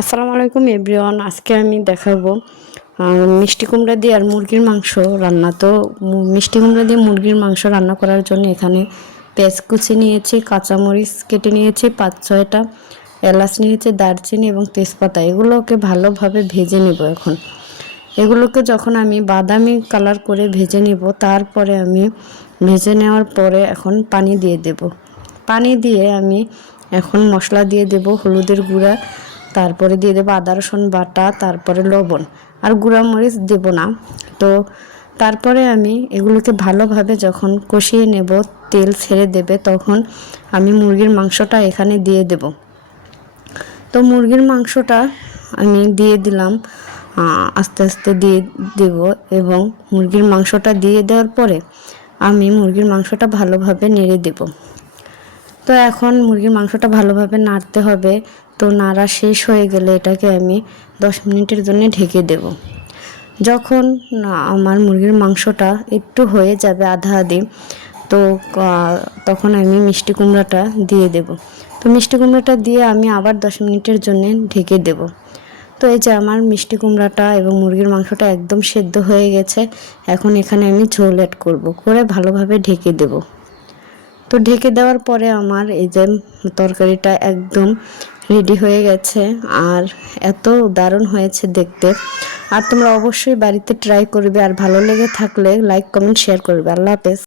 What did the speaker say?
আসসালামু আলাইকুম এভরিওয়ান। আজকে আমি দেখাবো মিষ্টি কুমড়া দিয়ে আর মুরগির মাংস রান্না। তো মিষ্টি কুমড়া দিয়ে মুরগির মাংস রান্না করার জন্য এখানে পেঁয়াজ কুচি নিয়েছি, কাঁচামরিচ কেটে নিয়েছি 5-6টা, এলাচ নিয়েছি, দারচিনি এবং তেজপাতা। এগুলোকে ভালোভাবে ভেজে নেব। এখন এগুলোকে যখন আমি বাদামি কালার করে ভেজে নেব, তারপরে আমি ভেজে নেওয়ার পরে এখন পানি দিয়ে দেব। পানি দিয়ে আমি এখন মশলা দিয়ে দেব, হলুদের গুঁড়া, তারপরে দিয়ে দেবো আদা রসুন বাটা, তারপরে লবণ, আর গুঁড়া মরিচ দেব না। তো তারপরে আমি এগুলোকে ভালোভাবে যখন কষিয়ে নেব, তেল ছেড়ে দেবে, তখন আমি মুরগির মাংসটা এখানে দিয়ে দেব। তো মুরগির মাংসটা আমি দিয়ে দিলাম, আস্তে আস্তে দিয়ে দেব। এবং মুরগির মাংসটা দিয়ে দেওয়ার পরে আমি মুরগির মাংসটা ভালোভাবে নেড়ে দেব। তো এখন মুরগির মাংসটা ভালোভাবে নাড়তে হবে। তো নাড়া শেষ হয়ে গেলে এটাকে আমি 10 মিনিটের জন্য ঢেকে দেব। যখন আমার মুরগির মাংসটা একটু হয়ে যাবে আধা আধি, তো তখন আমি মিষ্টি কুমড়াটা দিয়ে দেব। তো মিষ্টি কুমড়াটা দিয়ে আমি আবার 10 মিনিটের জন্য ঢেকে দেব। তো এই যে আমার মিষ্টি কুমড়াটা এবং মুরগির মাংসটা একদম সেদ্ধ হয়ে গেছে। এখন এখানে আমি ঝোল অ্যাড করে ভালোভাবে ঢেকে দেব। তো ঢেকে দেওয়ার পরে আমার এই যে তরকারিটা একদম রেডি হয়ে গেছে, আর এত দারুণ হয়েছে দেখতে। আর তোমরা অবশ্যই বাড়িতে ট্রাই করবে, আর ভালো লেগে থাকলে লাইক কমেন্ট শেয়ার করবে। আল্লাহ হাফেজ।